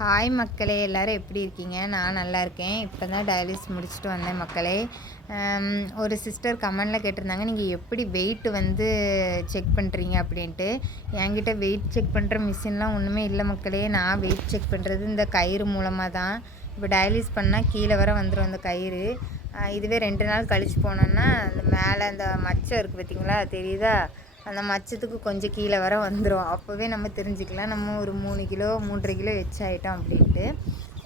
Hi மக்களே, எல்லோரும் எப்படி இருக்கீங்க? நான் நல்லா இருக்கேன். இப்போ தான் டயாலிஸ் முடிச்சுட்டு வந்தேன் மக்களே. ஒரு சிஸ்டர் கமெண்டில் கேட்டிருந்தாங்க, நீங்கள் எப்படி வெயிட் செக் பண்ணுறீங்க அப்படின்ட்டு. என்கிட்ட வெயிட் செக் பண்ணுற மிஷின்லாம் ஒன்றுமே இல்லை மக்களே. நான் வெயிட் செக் பண்ணுறது இந்த கயிறு மூலமாக தான். இப்போ டயாலிஸ் பண்ணால் கீழே வர வந்துடும் அந்த கயிறு. இதுவே 2 நாள் கழித்து போனோன்னா அந்த மேலே அந்த மச்சம் இருக்குது பார்த்தீங்களா, தெரியுதா? அந்த மச்சத்துக்கு கொஞ்சம் கீழே வர வந்துடும். அப்போவே நம்ம தெரிஞ்சுக்கலாம் நம்ம ஒரு 3 கிலோ 3.5 கிலோ ஆகிட்டோம் அப்படின்ட்டு.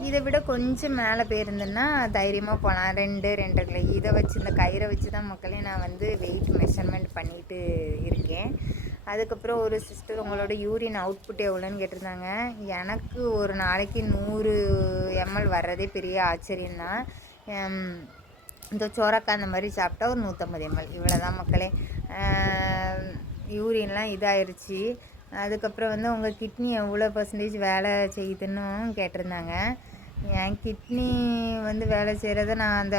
இதை விட கொஞ்சம் மேலே போயிருந்தேன்னா தைரியமாக போகலாம். 2-2.5 கிலோ. இதை வச்சு இந்த கயிறை வச்சு தான் மக்களே நான் வெயிட் மெஷர்மெண்ட் பண்ணிகிட்டு இருக்கேன். அதுக்கப்புறம் ஒரு சிஸ்டர் உங்களோட யூரின் அவுட்புட் எவ்வளோன்னு கேட்டிருந்தாங்க. எனக்கு ஒரு நாளைக்கு 100 ml வர்றதே பெரிய ஆச்சரியம்தான். இந்த சோறக்காய் அந்த மாதிரி சாப்பிட்டா ஒரு 150 ml, இவ்வளோ தான் மக்களே. யூரின்லாம் இதாகிருச்சு. அதுக்கப்புறம் உங்கள் கிட்னி எவ்வளோ பர்சன்டேஜ் வேலை செய்யுதுன்னு கேட்டிருந்தாங்க. என் கிட்னி வேலை செய்கிறத நான் அந்த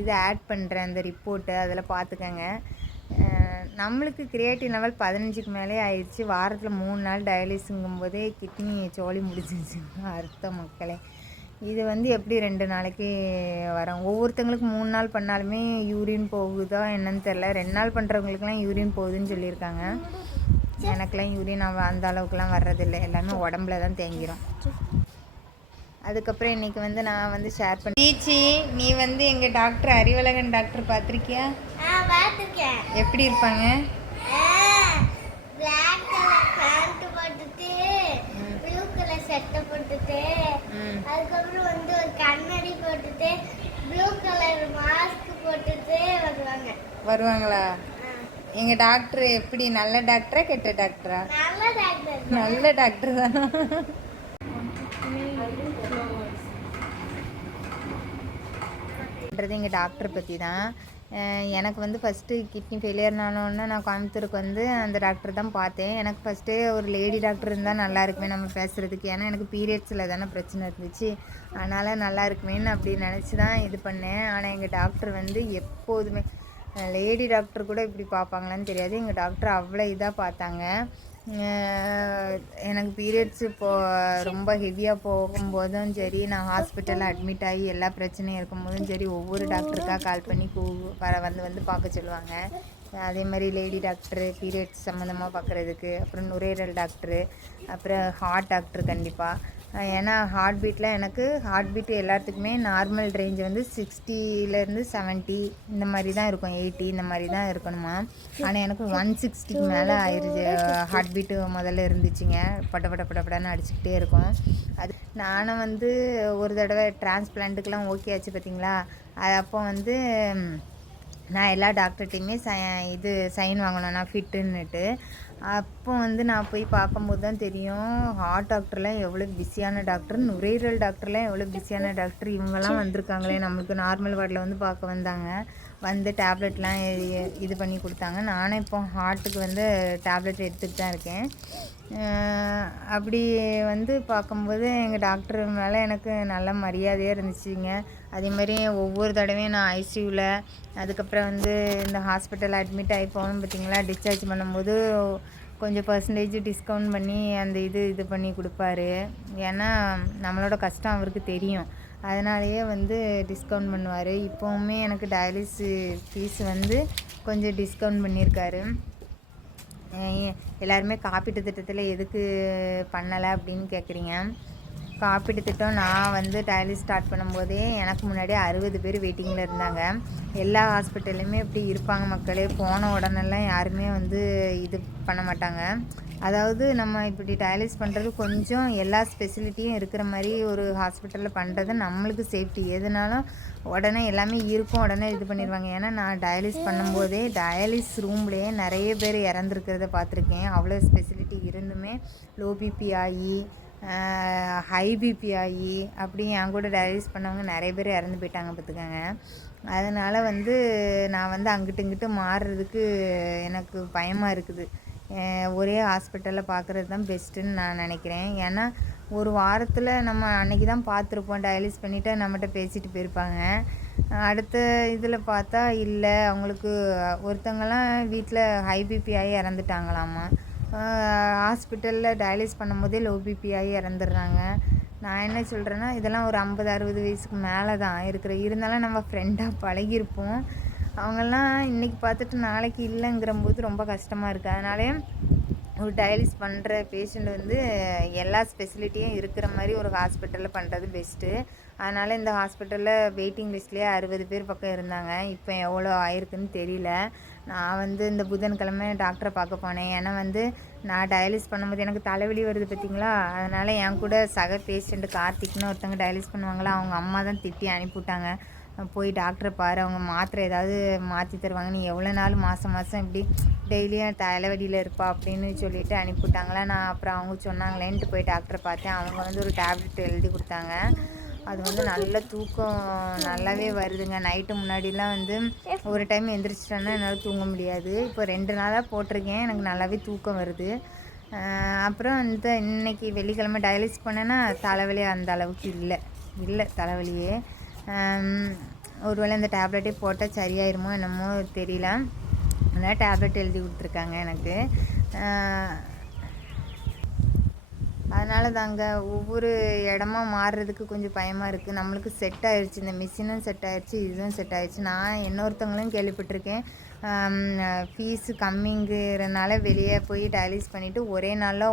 இதை ஆட் பண்ணுறேன், அந்த ரிப்போர்ட்டு, அதில் பார்த்துக்கங்க. நம்மளுக்கு கிரியேட்டின் லெவல் 15க்கு மேலே ஆயிடுச்சு. வாரத்தில் 3 நாள் டயாலிஸுங்கும் போதே கிட்னி சோழி முடிச்சிருச்சுன்னு அர்த்தம் மக்களே. இது எப்படி 2 நாளைக்கு வரோம். ஒவ்வொருத்தங்களுக்கு 3 நாள் பண்ணாலுமே யூரின் போகுதா என்னன்னு தெரில. 2 நாள் பண்ணுறவங்களுக்குலாம் யூரின் போகுதுன்னு சொல்லியிருக்காங்க. எனக்கெலாம் யூரின் அந்த அளவுக்குலாம் வர்றதில்லை. எல்லாமே உடம்புல தான் தேங்கிடும். அதுக்கப்புறம் இன்றைக்கி நான் ஷேர் பண்ணி டீச்சி, நீ எங்கள் டாக்டர் அறிவழகன் டாக்டர் பார்த்துருக்கியா? எப்படி இருப்பாங்க? சட்டை போட்டுட்டு அதுக்கப்புறம் ஒரு கண்ணாடி போட்டுட்டு ப்ளூ கலர் மாஸ்க் போட்டுட்டு வருவாங்களா? எங்க டாக்டர் எப்படி, நல்ல டாக்டரா கெட்ட டாக்டரா? நல்ல டாக்டர் தான். எங்கள் டாக்டரை பற்றி தான். எனக்கு ஃபஸ்ட்டு கிட்னி ஃபெயிலியர்னானோடனே நான் கோயம்புத்தூருக்கு அந்த டாக்டர் தான் பார்த்தேன். எனக்கு ஃபஸ்ட்டே ஒரு லேடி டாக்டர் இருந்தால் நல்லா இருக்குமே நம்ம பேசுகிறதுக்கு. ஏன்னா எனக்கு பீரியட்ஸில் தானே பிரச்சனை இருந்துச்சு. அதனால் நல்லா இருக்குமேன்னு அப்படி நினச்சி தான் இது பண்ணேன். ஆனால் எங்கள் டாக்டர் எப்போதுமே லேடி டாக்டர் கூட இப்படி பார்ப்பாங்களான்னு தெரியாது. எங்கள் டாக்டர் அவ்வளோ இதாக பார்த்தாங்க. எனக்கு பீரியட்ஸு ரொம்ப ஹெவியாக போகும்போதும் சரி, நான் ஹாஸ்பிட்டலில் அட்மிட் ஆகி எல்லா பிரச்சனையும் இருக்கும்போதும் சரி, ஒவ்வொரு டாக்டருக்காக கால் பண்ணி பார்க்க சொல்லுவாங்க. அதே மாதிரி லேடி டாக்டரு பீரியட்ஸ் சம்மந்தமாக பார்க்குறதுக்கு, அப்புறம் நுரையீரல் டாக்டரு, அப்புறம் ஹார்ட் டாக்டர் கண்டிப்பாக. ஏன்னா ஹார்ட் பீட்டு எல்லாத்துக்குமே நார்மல் ரேஞ்ச் 60லேருந்து 70 இந்த மாதிரி தான் இருக்கும், 80 இந்த மாதிரி தான் இருக்கணுமா. ஆனால் எனக்கு 160க்கு மேலே ஆயிடுச்சு. ஹார்ட் பீட்டு முதல்ல இருந்துச்சுங்க, படப்படன்னு அடிச்சுக்கிட்டே இருக்கும். அது நானும் ஒரு தடவை டிரான்ஸ்பிளான்ட்டுக்கெலாம் ஓகே ஆச்சு பார்த்தீங்களா. அது அப்போ நான் எல்லா டாக்டர்கிட்டையுமே சைன் வாங்கணும், நான் ஃபிட்டுன்னுட்டு. அப்போ நான் போய் பார்க்கும்போது தான் தெரியும், ஹார்ட் டாக்டர்லாம் எவ்வளோ பிஸியான டாக்டர், நுரையீரல் டாக்டர்லாம் எவ்வளோ பிஸியான டாக்டர். இவங்கெல்லாம் வந்திருக்காங்களே, நம்மளுக்கு நார்மல் வார்டில் பார்க்க வந்தாங்க. டேப்லெட்லாம் இது பண்ணி கொடுத்தாங்க. நானும் இப்போ ஹார்ட்டுக்கு டேப்லெட் எடுத்துகிட்டு தான் இருக்கேன். அப்படி பார்க்கும்போது எங்கள் டாக்டர் மேலே எனக்கு நல்ல மரியாதையாக இருந்துச்சுங்க. அதேமாதிரி ஒவ்வொரு தடவையும் நான் ஐசியூவில், அதுக்கப்புறம் இந்த ஹாஸ்பிட்டலில் அட்மிட் ஆகி போகணும் பார்த்தீங்களா, டிஸ்சார்ஜ் பண்ணும்போது கொஞ்சம் பர்சன்டேஜ் டிஸ்கவுண்ட் பண்ணி அந்த இது பண்ணி கொடுப்பாரு. ஏன்னா நம்மளோட கஷ்டம் அவருக்கு தெரியும். அதனாலேயே டிஸ்கவுண்ட் பண்ணுவார். இப்போவுமே எனக்கு டயாலிஸ் ஃபீஸ் கொஞ்சம் டிஸ்கவுண்ட் பண்ணியிருக்காரு. எல்லாருமே காப்பீட்டு திட்டத்தில் எதுக்கு பண்ணலை அப்படின்னு கேட்குறீங்க. காப்பீட்டு திட்டம் நான் டயாலிஸ் ஸ்டார்ட் பண்ணும்போதே எனக்கு முன்னாடியே 60 பேர் வெயிட்டிங்கில் இருந்தாங்க. எல்லா ஹாஸ்பிட்டல்லையுமே இப்படி இருப்பாங்க மக்களே. போன உடனெல்லாம் யாருமே இது பண்ண மாட்டாங்க. அதாவது நம்ம இப்படி டயாலிஸ் பண்ணுறது கொஞ்சம் எல்லா ஸ்பெசிலிட்டியும் இருக்கிற மாதிரி ஒரு ஹாஸ்பிட்டலில் பண்ணுறது நம்மளுக்கு சேஃப்டி. எதுனாலும் உடனே எல்லாமே இருக்கும், உடனே இது பண்ணிடுவாங்க. ஏன்னா நான் டயாலிஸ் பண்ணும்போதே டயாலிஸ் ரூம்லேயே நிறைய பேர் இறந்துருக்கிறத பார்த்துருக்கேன். அவ்வளோ ஸ்பெசிலிட்டி இருந்துமே லோ பிபி ஆகி, ஹை பிபி ஆகி, அப்படி என் கூட டயாலிஸ் பண்ணவங்க நிறைய பேர் இறந்து போயிட்டாங்க பார்த்துக்கோங்க. அதனால் நான் அங்கிட்டு இங்கிட்டு மாறுறதுக்கு எனக்கு பயமாக இருக்குது. ஒரே ஹாஸ்பிட்டலில் பார்க்குறது தான் பெஸ்ட்டுன்னு நான் நினைக்கிறேன். ஏன்னா ஒரு வாரத்தில் நம்ம அன்றைக்கி தான் பார்த்துருப்போம், டயாலிஸ் பண்ணிவிட்டு நம்மகிட்ட பேசிட்டு போயிருப்பாங்க. அடுத்த இதில் பார்த்தா இல்லை, அவங்களுக்கு ஒருத்தங்கலாம் வீட்டில் ஹை பிபி ஆகி இறந்துட்டாங்களாமா. ஹாஸ்பிட்டலில் டயாலிஸ் பண்ணும்போதே லோ பிபி ஆகி இறந்துடுறாங்க. நான் என்ன சொல்கிறேன்னா, இதெல்லாம் ஒரு 50-60 வயசுக்கு மேலே தான் இருந்தாலும் நம்ம ஃப்ரெண்டாக பழகியிருப்போம். அவங்கெல்லாம் இன்றைக்கி பார்த்துட்டு நாளைக்கு இல்லைங்கிறம்போது ரொம்ப கஷ்டமாக இருக்குது. அதனாலே ஒரு டயாலிஸ் பண்ணுற பேஷண்ட் வந்து எல்லா ஸ்பெசிலிட்டியும் இருக்கிற மாதிரி ஒரு ஹாஸ்பிட்டலில் பண்ணுறது பெஸ்ட்டு. அதனால் இந்த ஹாஸ்பிட்டலில் வெயிட்டிங் லிஸ்ட்லேயே 60 பேர் பக்கம் இருந்தாங்க. இப்போ எவ்வளோ ஆயிருக்குன்னு தெரியல. நான் வந்து இந்த புதன்கிழமை டாக்டரை பார்க்க போனேன். ஏன்னா வந்து நான் டயாலிஸ் பண்ணும்போது எனக்கு தலைவலி வருது பார்த்தீங்களா, அதனால் என் கூட சக பேஷண்ட்டு கார்த்திக்னு ஒருத்தவங்க டயாலிஸ் பண்ணுவாங்களா, அவங்க அம்மா தான் திட்டி அனுப்பிவிட்டாங்க. போய் டாக்டரை பாரு, அவங்க மாத்திரை ஏதாவது மாற்றி தருவாங்க, நீ எவ்வளோ நாள் மாதம் இப்படி டெய்லியும் தலைவலியில் இருப்பா அப்படின்னு சொல்லிட்டு அனுப்பிவிட்டாங்களா. நான் அப்புறம் அவங்க சொன்னாங்களேன்ட்டு போய் டாக்டரை பார்த்தேன். அவங்க வந்து ஒரு டேப்லெட் எழுதி கொடுத்தாங்க. அது வந்து நல்ல தூக்கம் நல்லாவே வருதுங்க. நைட்டு முன்னாடிலாம் வந்து ஒரு டைம் எந்திரிச்சிட்டேன்னா என்னால் தூங்க முடியாது. இப்போ 2 நாளாக போட்டிருக்கேன், எனக்கு நல்லாவே தூக்கம் வருது. அப்புறம் இன்னைக்கு வெள்ளிக்கிழமை டயாலிஸ் பண்ணேன்னா தலைவலி அந்த அளவுக்கு இல்லை தலைவலியே. ஒருவேளை இந்த டேப்லெட்டே போட்டால் சரியாயிருமோ என்னமோ தெரியல. அதனால் டேப்லெட் எழுதி கொடுத்துருக்காங்க எனக்கு. அதனால தாங்க ஒவ்வொரு இடமா மாறுறதுக்கு கொஞ்சம் பயமாக இருக்குது. நம்மளுக்கு செட் ஆகிடுச்சு, இந்த மிஷினும் செட் ஆகிடுச்சு, இதுவும் செட் ஆகிடுச்சு. நான் இன்னொருத்தவங்களும் கேள்விப்பட்டிருக்கேன், ஃபீஸு கம்மிங்கிறனால வெளியே போய் டயாலிஸ் பண்ணிவிட்டு ஒரே நாளில்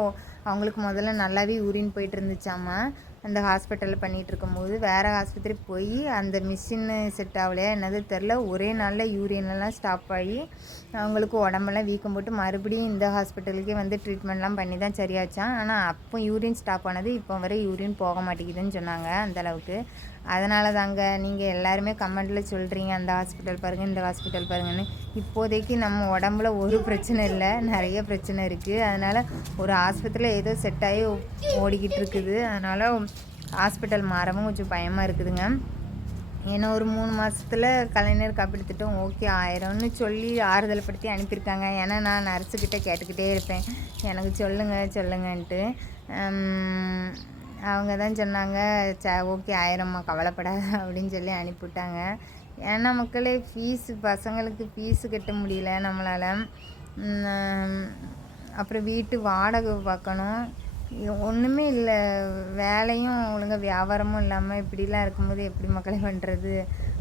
அவங்களுக்கு முதல்ல நல்லாவே யூரின் போயிட்டு இருந்துச்சாமா. அந்த ஹாஸ்பிட்டலில் பண்ணிகிட்டு இருக்கும்போது வேறு ஆஸ்பத்திரி போய் அந்த மிஷின்னு செட் ஆகலையா என்னது தெரில, ஒரே நாளில் யூரின்லாம் ஸ்டாப் ஆகி அவங்களுக்கு உடம்பெல்லாம் வீக்கம் போட்டு மறுபடியும் இந்த ஹாஸ்பிட்டலுக்கே வந்து ட்ரீட்மெண்ட்லாம் பண்ணி தான் சரியாச்சான். ஆனால் அப்போ யூரின் ஸ்டாப் ஆனது இப்போ வரை யூரின் போக மாட்டேங்குதுன்னு சொன்னாங்க அந்தளவுக்கு. அதனால தாங்க நீங்கள் எல்லாருமே கமெண்டில் சொல்கிறீங்க அந்த ஹாஸ்பிட்டல் பாருங்கள் இந்த ஹாஸ்பிட்டல் பாருங்கன்னு. இப்போதைக்கு நம்ம உடம்புல ஒரு பிரச்சனை இல்லை, நிறைய பிரச்சனை இருக்குது. அதனால் ஒரு ஆஸ்பத்திரியில் ஏதோ செட் ஆகி ஓடிக்கிட்டு இருக்குது. அதனால் ஹாஸ்பிட்டல் மாறவும் கொஞ்சம் பயமாக இருக்குதுங்க. ஏன்னா ஒரு 3 மாதத்தில் கலைஞர் காப்பீடு திட்டம் ஓகே ஆயிரும்னு சொல்லி ஆறுதல் படுத்தி அனுப்பியிருக்காங்க. ஏன்னா நான் நர்ஸுக்கிட்ட கேட்டுக்கிட்டே இருப்பேன், எனக்கு சொல்லுங்கன்ட்டு. அவங்க தான் சொன்னாங்க, ஓகே ஆயிரம்மா கவலைப்படாத அப்படின்னு சொல்லி அனுப்பிவிட்டாங்க. ஏன்னா மக்களே பசங்களுக்கு ஃபீஸு கட்ட முடியல நம்மளால். அப்புறம் வீட்டு வாடகை பார்க்கணும், ஒன்றுமே இல்லை, வேலையும் ஒழுங்காக வியாபாரமும் இல்லாமல் இப்படிலாம் இருக்கும்போது எப்படி மக்களை பண்ணுறது.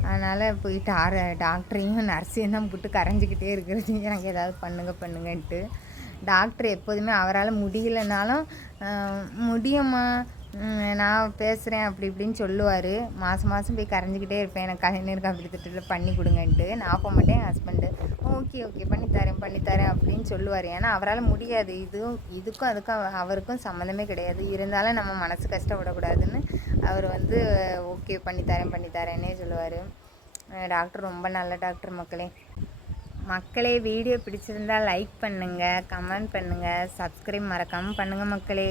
அதனால் போயிட்டு டாக்டரையும் நர்ஸையும் தான் போட்டு கரைஞ்சிக்கிட்டே இருக்கிறது, எனக்கு ஏதாவது பண்ணுங்கன்ட்டு. டாக்டர் எப்போதுமே அவரால் முடியலைனாலும் முடியுமா நான் பேசுகிறேன் அப்படி இப்படின்னு சொல்லுவார். மாதம் போய் கரைஞ்சிக்கிட்டே இருப்பேன், எனக்கு கலைஞர் காப்பீடு திட்டத்தில் பண்ணி கொடுங்கன்ட்டு. நான் போக மாட்டேன், ஹஸ்பண்டு ஓகே பண்ணித்தரேன் அப்படின்னு சொல்லுவார். ஏன்னா அவரால் முடியாது, இதுக்கும் அதுக்கும் அவருக்கும் சம்மந்தமே கிடையாது. இருந்தாலும் நம்ம மனசு கஷ்டப்படக்கூடாதுன்னு அவர் வந்து ஓகே பண்ணித்தரேன்னே சொல்லுவார். டாக்டர் ரொம்ப நல்ல டாக்டர் மக்களே. வீடியோ பிடிச்சிருந்தால் லைக் பண்ணுங்கள், கமெண்ட் பண்ணுங்கள், சப்ஸ்கிரைப் மறக்காமல் பண்ணுங்கள் மக்களே.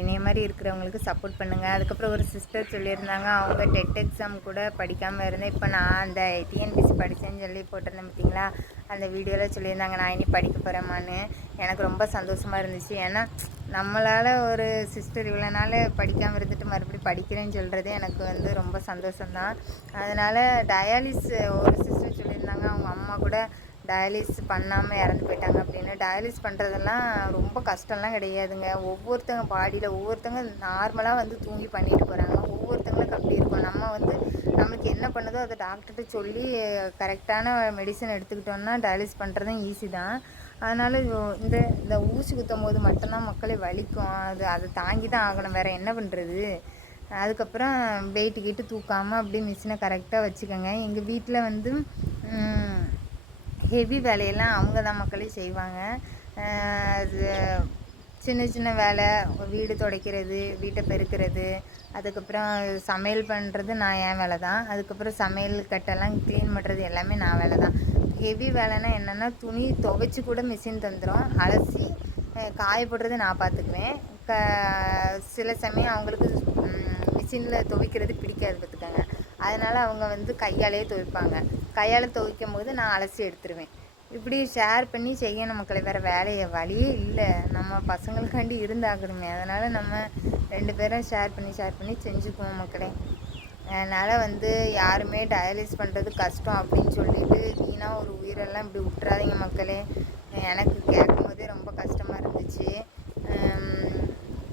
என்னைய மாதிரி இருக்கிறவங்களுக்கு சப்போர்ட் பண்ணுங்கள். அதுக்கப்புறம் ஒரு சிஸ்டர் சொல்லியிருந்தாங்க, அவங்க டெட் எக்ஸாம் கூட படிக்காமல் இருந்தேன், இப்போ நான் அந்த டிஎன்பிசி படித்தேன்னு சொல்லி போட்டிருந்தேன் பார்த்தீங்களா, அந்த வீடியோவில் சொல்லியிருந்தாங்க நான் இனி படிக்க போகிறேம்மான்னு. எனக்கு ரொம்ப சந்தோஷமாக இருந்துச்சு. ஏன்னா நம்மளால் ஒரு சிஸ்டர் இவ்வளோ நாள் படிக்காமல் இருந்துட்டு மறுபடியும் படிக்கிறேன்னு சொல்கிறது எனக்கு வந்து ரொம்ப சந்தோஷம்தான். அதனால் டயாலிஸ் ஒரு சிஸ்டர் சொல்லியிருந்தாங்க, அவங்க அம்மா கூட டயாலிஸ் பண்ணாமல் இறந்து போயிட்டாங்க அப்படின்னு. டயாலிஸ் பண்ணுறதெல்லாம் ரொம்ப கஷ்டம்லாம் கிடையாதுங்க. ஒவ்வொருத்தங்க பாடியில் ஒவ்வொருத்தங்க நார்மலாக வந்து தூங்கி பண்ணிட்டு போகிறாங்க, ஒவ்வொருத்தங்களுக்கு அப்படி இருக்கும். நம்ம வந்து நம்மளுக்கு என்ன பண்ணுதோ அதை டாக்டர்கிட்ட சொல்லி கரெக்டான மெடிசன் எடுத்துக்கிட்டோன்னா டயாலிஸ் பண்ணுறதும் ஈஸி தான். அதனால் இந்த ஊசி குத்தும் போது மட்டும்தான் மக்களே வலிக்கும், அதை தாங்கி தான் ஆகணும், வேறு என்ன பண்ணுறது. அதுக்கப்புறம் வெயிட்டு தூக்காமல் அப்படியே மிஷினை கரெக்டாக வச்சுக்கோங்க. எங்கள் வீட்டில் வந்து ஹெவி வேலையெல்லாம் அவங்க தான் மக்களே செய்வாங்க. அது சின்ன வேலை, வீடு துடைக்கிறது, வீட்டை பெருக்கிறது, அதுக்கப்புறம் சமையல் பண்ணுறது நான் என் வேலை தான். அதுக்கப்புறம் சமையல் கட்டெல்லாம் க்ளீன் பண்ணுறது எல்லாமே நான் வேலை தான். ஹெவி வேலைன்னா என்னென்னா துணி துவைச்சி கூட மிஷின் தந்துடும், அலசி காயப்படுறது நான் பார்த்துக்குவேன். சில சமயம் அவங்களுக்கு மிஷினில் துவைக்கிறது பிடிக்காது பார்த்துக்கோங்க. அதனால் அவங்க வந்து கையாலேயே துவைப்பாங்க. கையால் துவைக்கும் போது நான் அலசி எடுத்துருவேன். இப்படி ஷேர் பண்ணி செய்யணும் மக்களை, வேறு வழியே இல்லை. நம்ம பசங்களுக்காண்டி இருந்தாகணுமே, அதனால் நம்ம 2 பேரும் ஷேர் பண்ணி செஞ்சுக்குவோம் மக்களே. அதனால் வந்து யாருமே டயாலிஸ் பண்ணுறது கஷ்டம் அப்படின்னு சொல்லிட்டு வீணாக ஒரு உயிரெல்லாம் இப்படி விட்டுறாதீங்க மக்களே. எனக்கு கேட்கும்போதே ரொம்ப கஷ்டமாக இருந்துச்சு.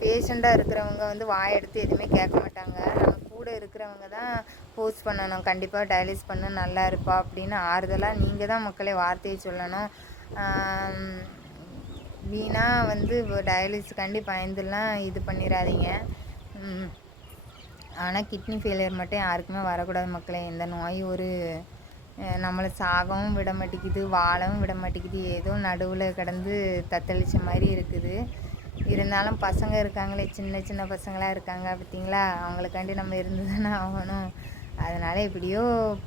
பேஷண்ட்டாக இருக்கிறவங்க வந்து வாயெடுத்து எதுவுமே கேட்க மாட்டாங்க. நம்ம கூட இருக்கிறவங்க தான் ஃபோர்ஸ் பண்ணணும், கண்டிப்பாக டயாலிஸ் பண்ண நல்லா இருப்பா அப்படின்னு ஆறுதலாக நீங்கள் தான் மக்களே வார்த்தையை சொல்லணும். வீணாக வந்து டயாலிஸுக்காண்டி பயந்துலாம் இது பண்ணிடாதீங்க. ஆனால் கிட்னி ஃபெயிலியர் மட்டும் யாருக்குமே வரக்கூடாது மக்களே. இந்த நோய் ஒரு நம்மளை சாகவும் விட மாட்டேங்குது, வாழவும் விட மாட்டேங்குது, ஏதோ நடுவில் கிடந்து தத்தளிச்ச மாதிரி இருக்குது. இருந்தாலும் பசங்க இருக்காங்களே, சின்ன சின்ன பசங்களாக இருக்காங்க பார்த்தீங்களா, அவங்களுக்காண்டி நம்ம இருந்து தானே ஆகணும். அதனால் எப்படியோ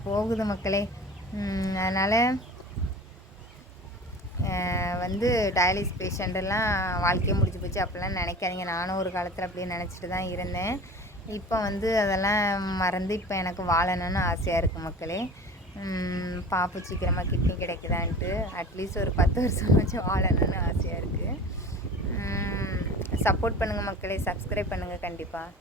போகுது மக்களே. அதனால் வந்து டயாலிஸ் பேஷண்ட்டெல்லாம் வாழ்க்கையே முடிச்சு போச்சு அப்படிலாம் நினைக்காதீங்க. நானும் ஒரு காலத்தில் அப்படியே நினச்சிட்டு தான் இருந்தேன். இப்போ வந்து அதெல்லாம் மறந்து இப்போ எனக்கு வாழணும்னு ஆசையாக இருக்குது மக்களே. பார்ப்போம் சீக்கிரமாக கிட்னி கிடைக்குதான்ட்டு. அட்லீஸ்ட் ஒரு 10 வருஷமாச்சும் வாழணும்னு ஆசையாக இருக்குது. சப்போர்ட் பண்ணுங்கள் மக்களே, சப்ஸ்கிரைப் பண்ணுங்கள் கண்டிப்பாக.